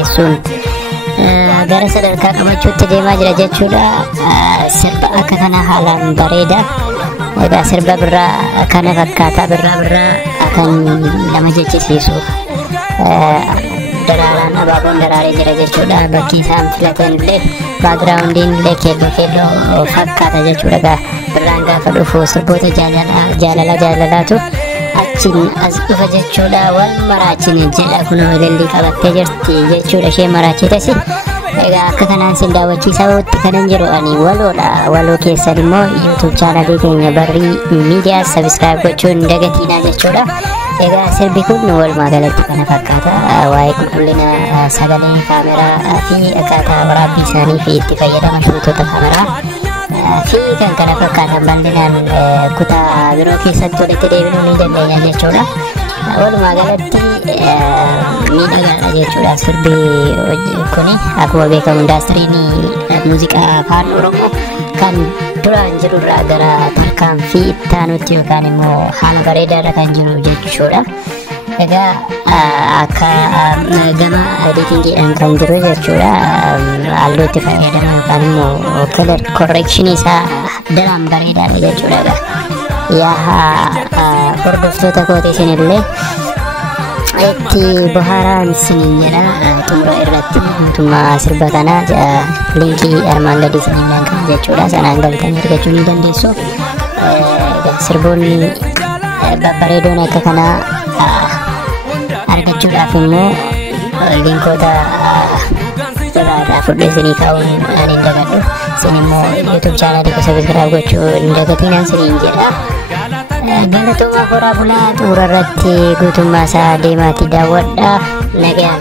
geessuun gara sadarkaa qabachuutti deemaa jira jechuudha. Sirba akka kana haalaan bareeda. Egaa sirba birraa kana fakkaata birraa kan nama jechisiisu daraalaan abaaboon daraaree jira jechuudha. Bakki isaan filatan illee baagiraawundiin illee keelloo fakkaata jechuudha. Egaa birraan gaafa dhufu sirboota jaalalaatu achiin as dhufa jechuudha. Wal maraachiin jedha kun walillee qabattee jirti jechuudha. Ishee maraachites egaa akka kanaan sin daawwachiisaa walitti kanan jiru ani waloodha. Waloo keessan immoo YouTube chaanalii keenya Barrii Miidiyaa sabiskiraayib gochuun dagatiidha jechuudha. Egaa sirbi kun walumaa galatti kana fakkaata. Waa'ee qulqullina sagalee kaameraa fi akkaataa waraabbii isaanii fi itti fayyadama shootota kaameraa fi kan kana fakkaatan bal'inaan kutaa biroo keessatti walitti deebinuu ni dandeenya jechuudha. Walumaa galatti miidhagaadha jechuudha. Sirbi kuni akkuma beekamu indastiriin muuziqaa afaan Oromoo kan duraan jirurraa gara tarkaanfii itti aanutti yookaan immoo haala bareedaarra kan jiru jechuudha. Egaa akka gama editingiidhaan kan jiru jechuudha. Halluu itti fayyadama yookaan immoo color correction isaa daran bareedaadha jechuudha. Yaa hordoftoota kootii isinillee itti bohaaraan isiniin jedha. Xumura irratti mootummaa sirba kanaa linkii armaan gadii isiniin kan jechuudha. Sanaan galtanii argachuu ni dandeessu. Sirboonni babbareedoon akka kanaa argachuudhaaf immoo linkoota irraa fudhee isinii kaa'uun ani hin dagadhu. Isin immoo YouTube chaanalii ko sabiskiraayib gochuu hin dagatinaan isiniin jedha. Galatoomaa horaa bulaa xumura irratti guutummaa isaa deemaatii daawwadha. Nagaan.